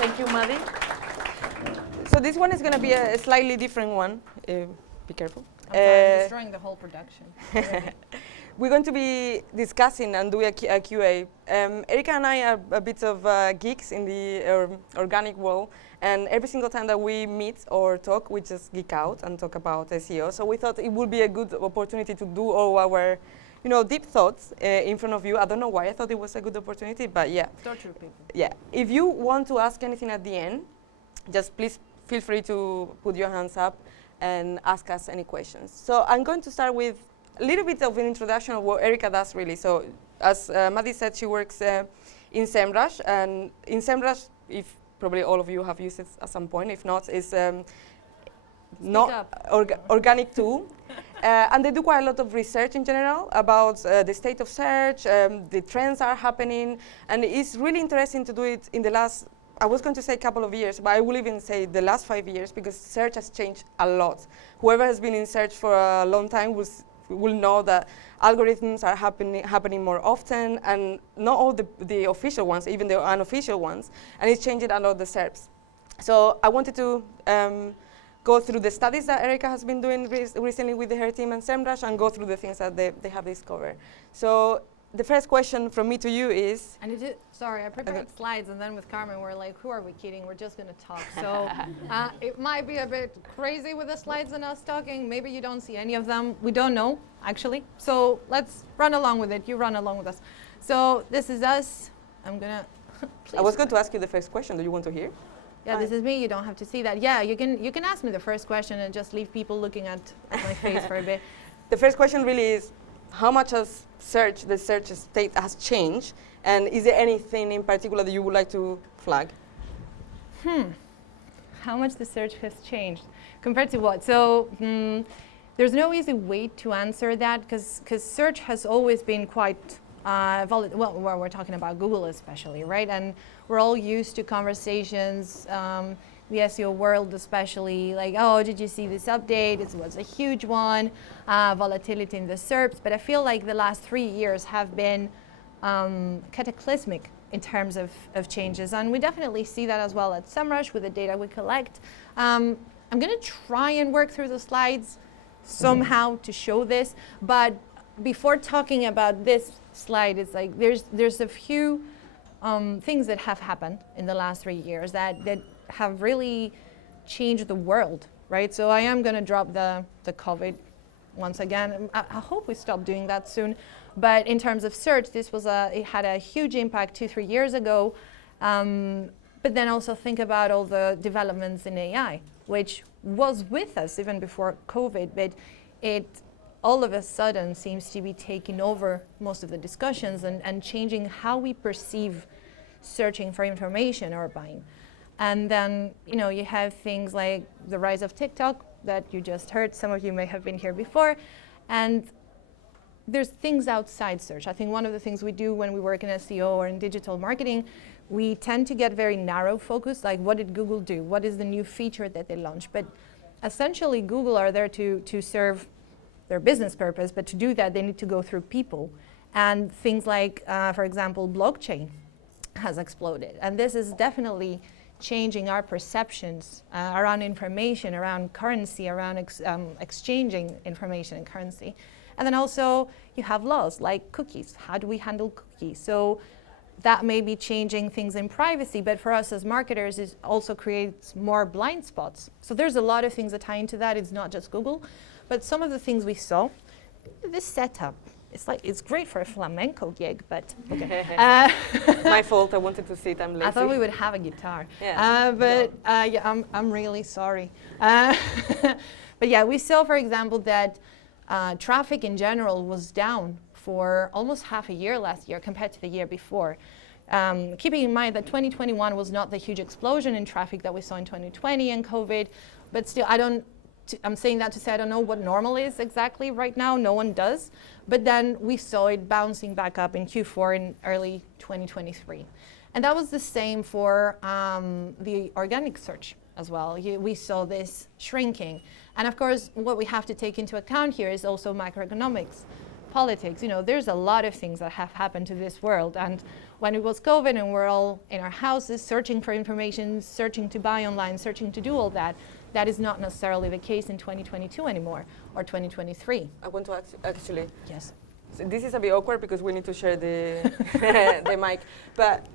Thank you, Maddie. So this one is going to be a slightly different one. Be careful. I'm sorry, I'm destroying the whole production. We're going to be discussing and doing a QA. Erika and I are a bit of geeks in the organic world, and every single time that we meet or talk, we just geek out and talk about SEO. So we thought it would be a good opportunity to do all our, deep thoughts in front of you. I don't know why I thought it was a good opportunity, but yeah. Torture people. Yeah. If you want to ask anything at the end, just please feel free to put your hands up and ask us any questions. So I'm going to start with a little bit of an introduction of what Erika does really. So as Maddie said, she works in SEMrush, and in SEMrush, if probably all of you have used it at some point, if not, it's not organic tool. And they do quite a lot of research in general about the state of search, the trends are happening, and it's really interesting to do it in the last, I was going to say a couple of years, but I will even say the last 5 years, because search has changed a lot. Whoever has been in search for a long time will know that algorithms are happening more often, and not all the official ones, even the unofficial ones, and it's changing a lot of the SERPs. So I wanted to go through the studies that Erika has been doing recently with her team and SEMrush, and go through the things that they have discovered. So the first question from me to you is... Sorry, I prepared slides, and then with Carmen, we're like, who are we kidding? We're just going to talk. So it might be a bit crazy with the slides and us talking. Maybe you don't see any of them. We don't know, actually. So let's run along with it. You run along with us. So this is us. I'm going to... I was going to ask you the first question. Do you want to hear? Yeah, this is me. You don't have to see that. Yeah, you can ask me the first question and just leave people looking at my face for a bit. The first question really is, how much has the search state has changed, and is there anything in particular that you would like to flag? How much the search has changed compared to what? So there's no easy way to answer that, because search has always been quite volatile. Well, we're talking about Google especially, right? And we're all used to conversations, the SEO world especially, like, oh, did you see this update? It was a huge one, volatility in the SERPs. But I feel like the last 3 years have been cataclysmic in terms of changes. And we definitely see that as well at SEMrush with the data we collect. I'm going to try and work through the slides somehow to show this. But before talking about this slide, it's like there's a few things that have happened in the last 3 years that have really changed the world, right? So I am going to drop the COVID once again. I hope we stop doing that soon. But in terms of search, it had a huge impact 2-3 years ago. But then also think about all the developments in AI, which was with us even before COVID, but it all of a sudden seems to be taking over most of the discussions and changing how we perceive searching for information or buying. And then, you have things like the rise of TikTok that you just heard. Some of you may have been here before. And there's things outside search. I think one of the things we do when we work in SEO or in digital marketing, we tend to get very narrow focused, like what did Google do? What is the new feature that they launched? But essentially, Google are there to serve their business purpose, but to do that, they need to go through people. And things like, for example, blockchain has exploded. And this is definitely changing our perceptions around information, around currency, around exchanging information and currency. And then also you have laws like cookies. How do we handle cookies? So that may be changing things in privacy, but for us as marketers, it also creates more blind spots. So there's a lot of things that tie into that. It's not just Google, but some of the things we saw, this setup, it's great for a flamenco gig, but okay. My fault. I wanted to sit. I'm lazy. I thought we would have a guitar. Yeah. Yeah, I'm really sorry. But yeah, we saw, for example, that traffic in general was down for almost half a year last year compared to the year before. Keeping in mind that 2021 was not the huge explosion in traffic that we saw in 2020 and COVID, but still, I'm saying that to say I don't know what normal is exactly right now. No one does. But then we saw it bouncing back up in Q4 in early 2023. And that was the same for the organic search as well. We saw this shrinking. And of course, what we have to take into account here is also macroeconomics. politics. You know, there's a lot of things that have happened to this world. And when it was COVID and we're all in our houses searching for information, searching to buy online, searching to do all that, that is not necessarily the case in 2022 anymore, or 2023. I want to actually. Yes. So this is a bit awkward because we need to share the the mic. But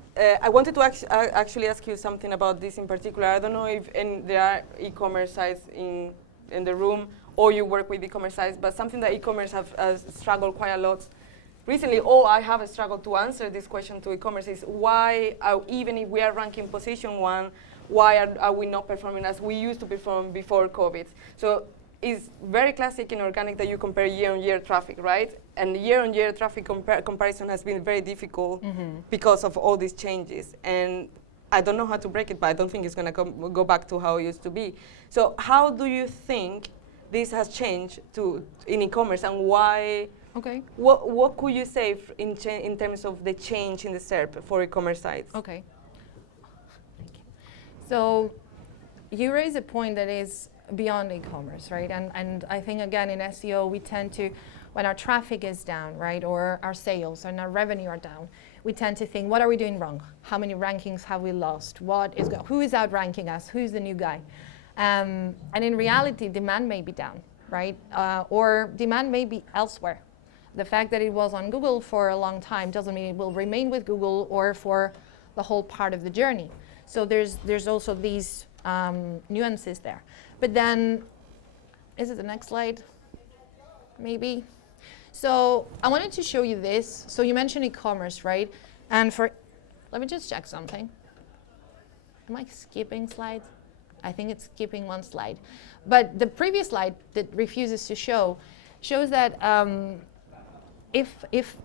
I wanted to actually ask you something about this in particular. I don't know if there are e-commerce sites in the room, or you work with e-commerce sites, but something that e-commerce have struggled quite a lot recently, I have struggled to answer this question to e-commerce, is why, even if we are ranking position 1, why are we not performing as we used to perform before COVID? So it's very classic in organic that you compare year-on-year traffic, right? And year-on-year traffic comparison has been very difficult because of all these changes. And I don't know how to break it, but I don't think it's going to go back to how it used to be. So how do you think this has changed in e-commerce, and why? Okay. What could you say in terms of the change in the SERP for e-commerce sites? Okay. Thank you. So you raise a point that is beyond e-commerce, right? And I think, again, in SEO, we tend to, when our traffic is down, right, or our sales and our revenue are down, we tend to think, what are we doing wrong? How many rankings have we lost? Who is outranking us? Who's the new guy? And in reality, demand may be down, right? Or demand may be elsewhere. The fact that it was on Google for a long time doesn't mean it will remain with Google or for the whole part of the journey. So there's also these nuances there. But then, is it the next slide? Maybe. So I wanted to show you this. So you mentioned e-commerce, right? And let me just check something. Am I skipping slides? I think it's skipping one slide. But the previous slide that refuses to shows that if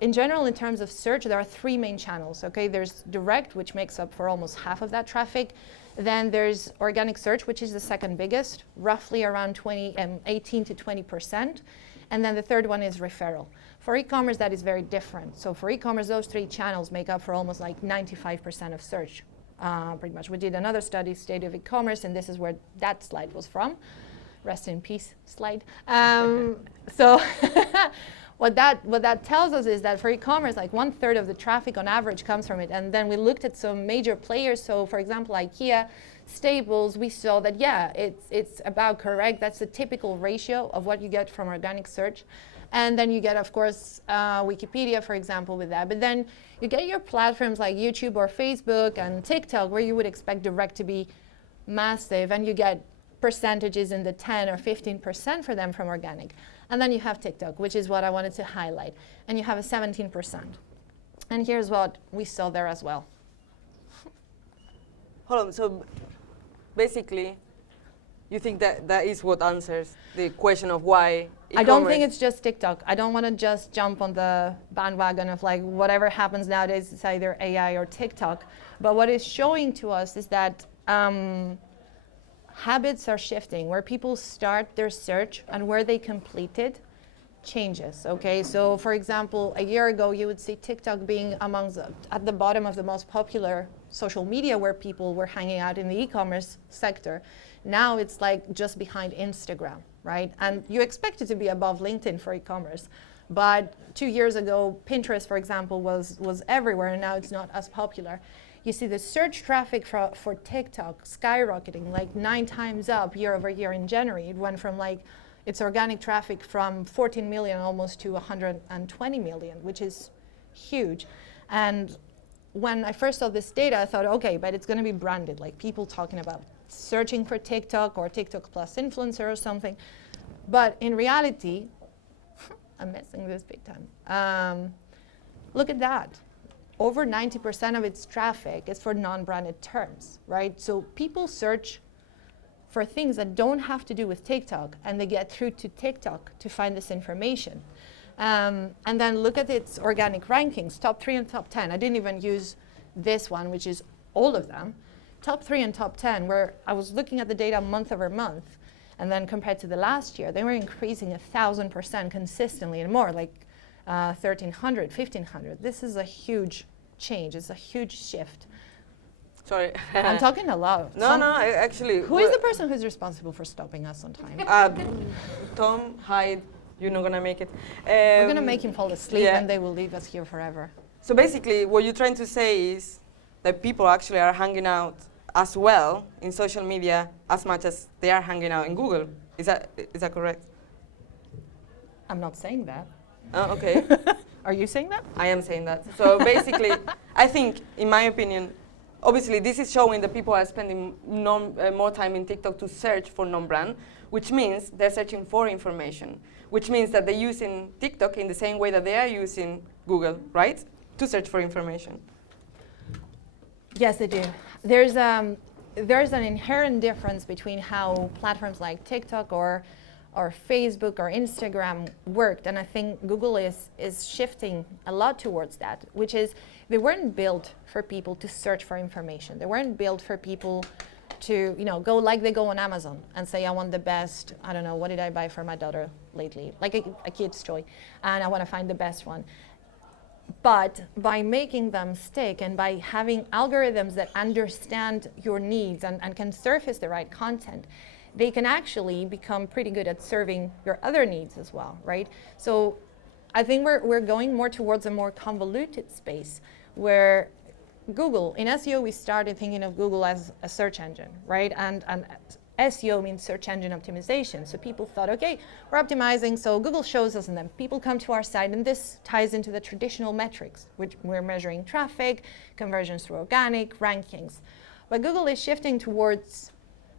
in general, in terms of search, there are 3 main channels, okay? There's direct, which makes up for almost half of that traffic. Then there's organic search, which is the second biggest, roughly around 18 to 20%. And then the third one is referral. For e-commerce, that is very different. So for e-commerce, those 3 channels make up for almost like 95% of search, pretty much. We did another study, State of E-commerce, and this is where that slide was from. Rest in peace, slide. So what that tells us is that for e-commerce, like 1/3 of the traffic on average comes from it. And then we looked at some major players. So for example, IKEA, Staples, we saw that, yeah, it's about correct. That's the typical ratio of what you get from organic search. And then you get, of course, Wikipedia, for example, with that. But then you get your platforms like YouTube or Facebook and TikTok, where you would expect direct to be massive, and you get percentages in the 10 or 15% for them from organic. And then you have TikTok, which is what I wanted to highlight. And you have a 17%. And here's what we saw there as well. Hold on, so basically, you think that is what answers the question of why e-commerce? I don't think it's just TikTok. I don't want to just jump on the bandwagon of like whatever happens nowadays, it's either AI or TikTok. But what it's showing to us is that habits are shifting. Where people start their search and where they complete it changes, okay? So for example, a year ago, you would see TikTok being at the bottom of the most popular social media where people were hanging out in the e-commerce sector. Now it's like just behind Instagram, right? And you expect it to be above LinkedIn for e-commerce. But 2 years ago, Pinterest, for example, was everywhere, and now it's not as popular. You see the search traffic for TikTok skyrocketing, like 9 times up year over year in January. It went from like its organic traffic from 14 million almost to 120 million, which is huge. And when I first saw this data, I thought, okay, but it's going to be branded, like people talking about searching for TikTok or TikTok plus influencer or something. But in reality, I'm missing this big time. Look at that. Over 90% of its traffic is for non-branded terms, right? So people search for things that don't have to do with TikTok, and they get through to TikTok to find this information. And then look at its organic rankings, top 3 and top 10. I didn't even use this one, which is all of them. Top 3 and top 10, where I was looking at the data month over month, and then compared to the last year, they were increasing 1,000% consistently and more, like 1,300, 1,500. This is a huge change. It's a huge shift. Sorry. I'm talking a lot. No, actually. Who is the person who's responsible for stopping us on time? Tom, Hyde, you're not gonna make it. We're gonna make him fall asleep, yeah. and they will leave us here forever. So basically, what you're trying to say is that people actually are hanging out as well in social media as much as they are hanging out in Google. Is that correct? I'm not saying that. Oh, okay. Are you saying that? I am saying that. So basically, I think, in my opinion, obviously this is showing that people are spending more time in TikTok to search for non-brand, which means they're searching for information, which means that they're using TikTok in the same way that they are using Google, right? To search for information. Yes, they do. There's an inherent difference between how platforms like TikTok or Facebook or Instagram worked, and I think Google is shifting a lot towards that, which is they weren't built for people to search for information. They weren't built for people to go like they go on Amazon and say, I want the best, I don't know, what did I buy for my daughter lately? Like a kid's toy, and I want to find the best one. But by making them stick and by having algorithms that understand your needs and can surface the right content, they can actually become pretty good at serving your other needs as well, right? So I think we're going more towards a more convoluted space where Google, in SEO, we started thinking of Google as a search engine, right? And SEO means search engine optimization. So people thought, okay, we're optimizing, so Google shows us, and then people come to our site, and this ties into the traditional metrics, which we're measuring traffic, conversions through organic, rankings. But Google is shifting towards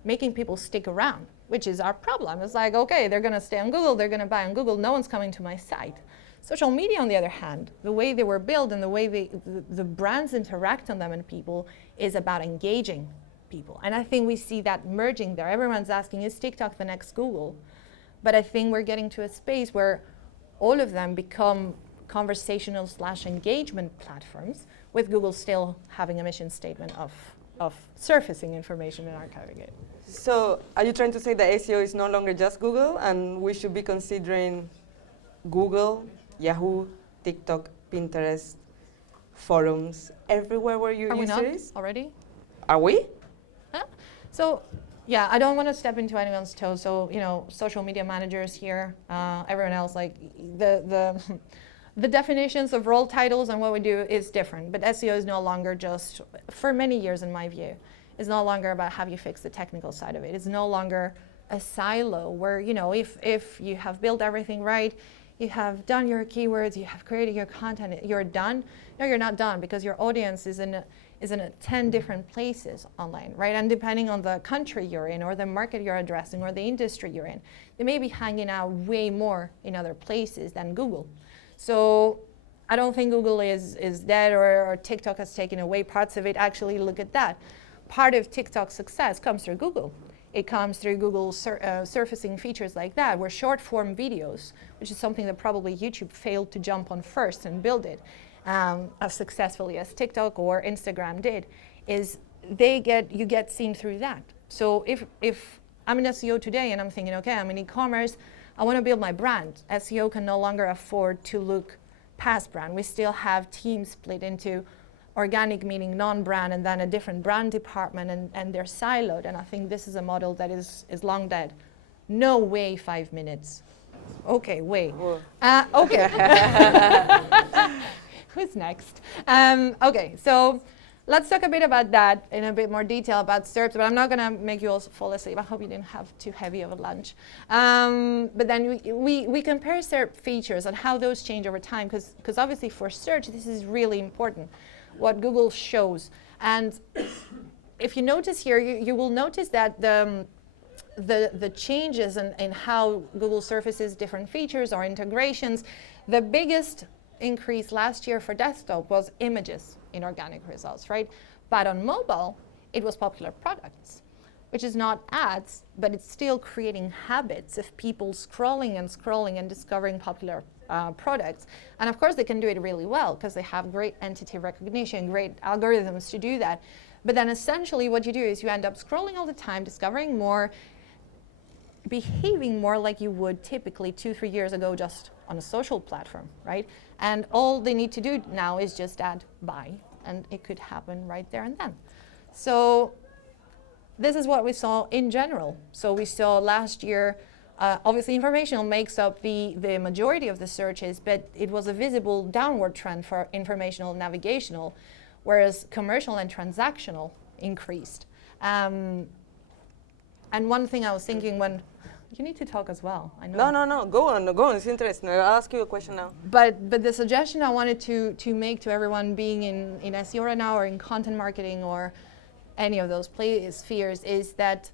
making people stick around, which is our problem. It's like, okay, they're gonna stay on Google, they're gonna buy on Google, no one's coming to my site. Social media, on the other hand, the way they were built and the way the brands interact on them and people is about engaging people. And I think we see that merging there. Everyone's asking, is TikTok the next Google? But I think we're getting to a space where all of them become conversational / engagement platforms, with Google still having a mission statement of surfacing information and archiving it. So are you trying to say that SEO is no longer just Google, and we should be considering Google, Yahoo, TikTok, Pinterest, forums, everywhere where you use series? Already? Are we? So, yeah, I don't want to step into anyone's toes. So, social media managers here, everyone else, like the definitions of role titles and what we do is different. But SEO is no longer just, for many years in my view, is no longer about how you fix the technical side of it. It's no longer a silo where, if you have built everything right, you have done your keywords, you have created your content, you're done. No, you're not done, because your audience is in 10 different places online, right? And depending on the country you're in, or the market you're addressing, or the industry you're in, they may be hanging out way more in other places than Google. So I don't think Google is dead, or TikTok has taken away parts of it. Actually, look at that. Part of TikTok's success comes through Google. It comes through Google surfacing features like that, where short form videos, which is something that probably YouTube failed to jump on first and build it as successfully as TikTok or Instagram did, is you get seen through that. So if I'm in SEO today and I'm thinking, okay, I'm in e-commerce, I want to build my brand. SEO can no longer afford to look past brand. We still have teams split into organic, meaning non-brand, and then a different brand department, and they're siloed. And I think this is a model that is long dead. No way 5 minutes. Okay, wait. Okay. Who's next? Okay, so let's talk a bit about that in a bit more detail about SERPs, but I'm not going to make you all fall asleep. I hope you didn't have too heavy of a lunch. But then we compare SERP features and how those change over time, because obviously for search, this is really important, what Google shows. And if you notice here, you will notice that the changes in how Google surfaces different features or integrations, the biggest increase last year for desktop was images in organic results, right? But on mobile, it was popular products, which is not ads, but it's still creating habits of people scrolling and discovering popular products. And of course, they can do it really well because they have great entity recognition, great algorithms to do that. But then essentially what you do is you end up scrolling all the time, discovering more, behaving more like you would typically 2-3 years ago just on a social platform, right? And all they need to do now is just add buy, and it could happen right there and then. So this is what we saw in general. So we saw last year obviously informational makes up the majority of the searches, but it was a visible downward trend for informational and navigational, whereas commercial and transactional increased. And one thing I was thinking when, you need to talk as well, I know. No, go on, it's interesting. I'll ask you a question now. But the suggestion I wanted to make to everyone being in SEO right now or in content marketing or any of those spheres is that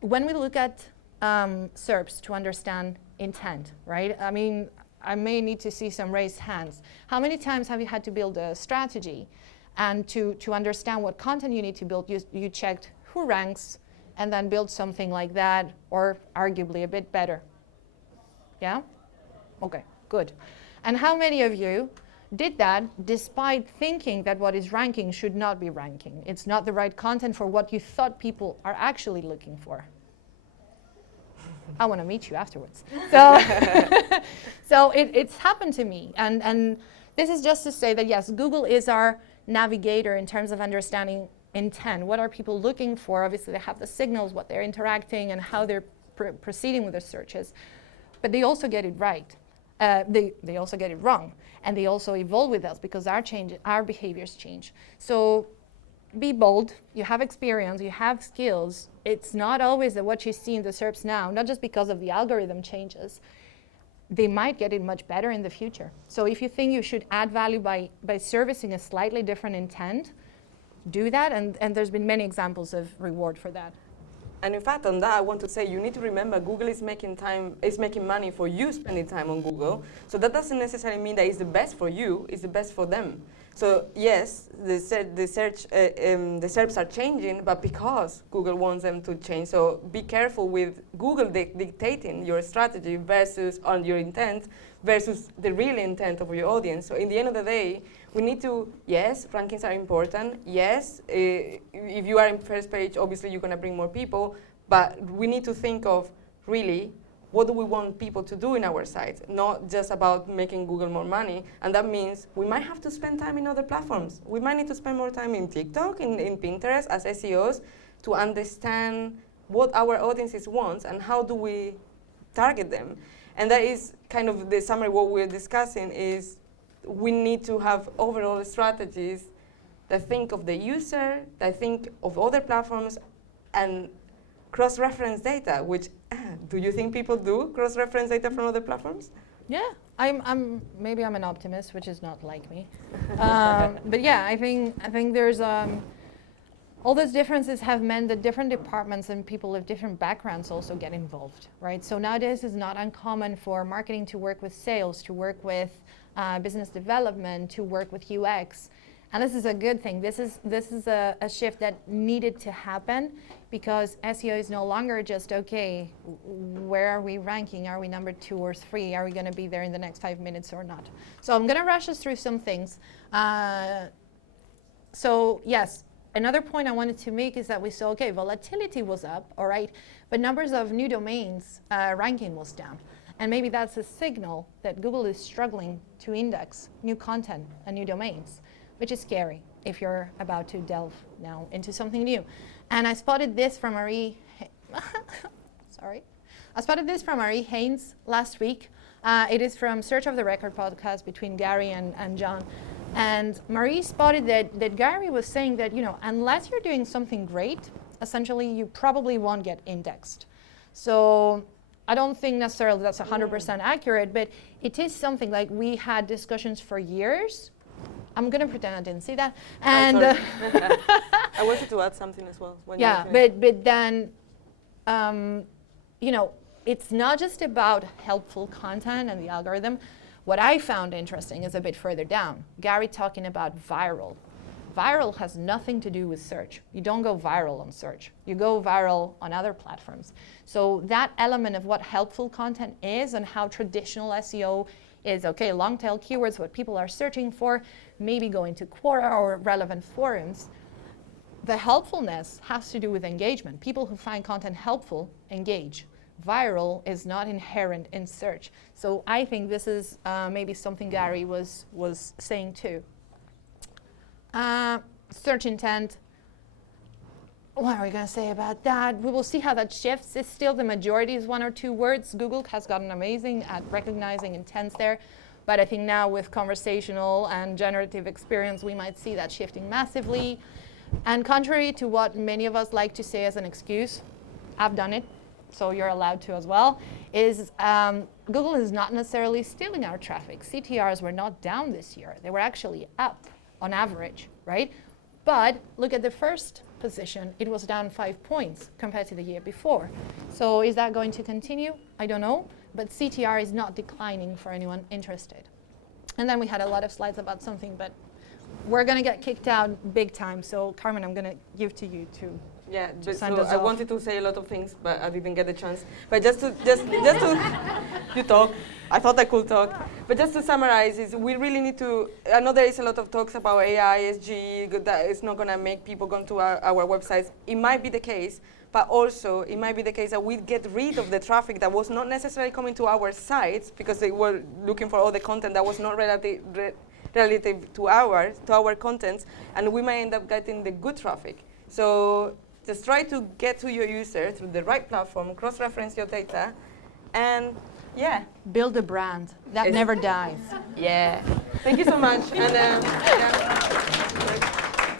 when we look at SERPs to understand intent, right? I mean, I may need to see some raised hands. How many times have you had to build a strategy and to understand what content you need to build, you checked who ranks and then build something like that or arguably a bit better? Yeah? Okay, good. And how many of you did that despite thinking that what is ranking should not be ranking? It's not the right content for what you thought people are actually looking for. I want to meet you afterwards. So, so it's happened to me. And this is just to say that, yes, Google is our navigator in terms of understanding intent. What are people looking for? Obviously, they have the signals, what they're interacting, and how they're proceeding with their searches. But they also get it right. They also get it wrong. And they also evolve with us because our behaviors change. So be bold. You have experience. You have skills. It's not always that what you see in the SERPs now, not just because of the algorithm changes. They might get it much better in the future. So if you think you should add value by servicing a slightly different intent, do that. And there's been many examples of reward for that. And in fact, on that, I want to say you need to remember Google is making money for you spending time on Google. So that doesn't necessarily mean that it's the best for you, it's the best for them. So yes, the SERPs are changing, but because Google wants them to change. So be careful with Google dictating your strategy versus on your intent versus the real intent of your audience. So in the end of the day, we need to, yes, rankings are important. Yes, if you are in first page, obviously you're going to bring more people, but we need to think of really what do we want people to do in our site, not just about making Google more money. And that means we might have to spend time in other platforms. We might need to spend more time in TikTok, in Pinterest as SEOs to understand what our audiences want and how do we target them. And that is kind of the summary. What we're discussing is we need to have overall strategies that think of the user, that think of other platforms, and cross-reference data, which do you think people do cross-reference data from other platforms? Yeah, maybe I'm an optimist, which is not like me. But yeah, I think there's all those differences have meant that different departments and people with different backgrounds also get involved, right? So nowadays it's not uncommon for marketing to work with sales, to work with business development, to work with UX. And this is a good thing. This is a shift that needed to happen because SEO is no longer just, okay, where are we ranking? Are we number 2 or 3? Are we going to be there in the next 5 minutes or not? So I'm going to rush us through some things. So yes, another point I wanted to make is that we saw, okay, volatility was up, all right, but numbers of new domains ranking was down. And maybe that's a signal that Google is struggling to index new content and new domains, which is scary if you're about to delve now into something new. And I spotted this from Marie, I spotted this from Marie Haynes last week. It is from Search of the Record podcast between Gary and John. And Marie spotted that Gary was saying that, unless you're doing something great, essentially you probably won't get indexed. So I don't think necessarily that's 100% accurate, but it is something like we had discussions for years. I'm going to pretend I didn't see that. And I wanted to add something as well. Yeah, but then, it's not just about helpful content and the algorithm. What I found interesting is a bit further down. Gary talking about viral. Viral has nothing to do with search. You don't go viral on search. You go viral on other platforms. So that element of what helpful content is and how traditional SEO is, okay, long tail keywords, what people are searching for, maybe going to Quora or relevant forums. The helpfulness has to do with engagement. People who find content helpful engage. Viral is not inherent in search. So I think this is maybe something Gary was saying too. Search intent. what are we going to say about that? We will see how that shifts. It's still the majority is 1 or 2 words. Google has gotten amazing at recognizing intents there. But I think now with conversational and generative experience, we might see that shifting massively. And contrary to what many of us like to say as an excuse, I've done it, so you're allowed to as well, is Google is not necessarily stealing our traffic. CTRs were not down this year. They were actually up on average, right? But look at the first position. It was down 5 points compared to the year before. So is that going to continue? I don't know. But CTR is not declining for anyone interested. And then we had a lot of slides about something, but we're going to get kicked out big time. So Carmen, I'm going to give to you to Yeah, send so us I off. wanted to say a lot of things, but I didn't get the chance. But just to you talk. I thought I could talk. But just to summarize, is we really need to. I know there is a lot of talks about AI, ESG, that it's not going to make people go to our websites. It might be the case, but also it might be the case that we get rid of the traffic that was not necessarily coming to our sites because they were looking for all the content that was not relative to our contents, and we might end up getting the good traffic. So just try to get to your user through the right platform, cross-reference your data, and yeah. Build a brand that never dies. Yeah. Thank you so much. And, yeah.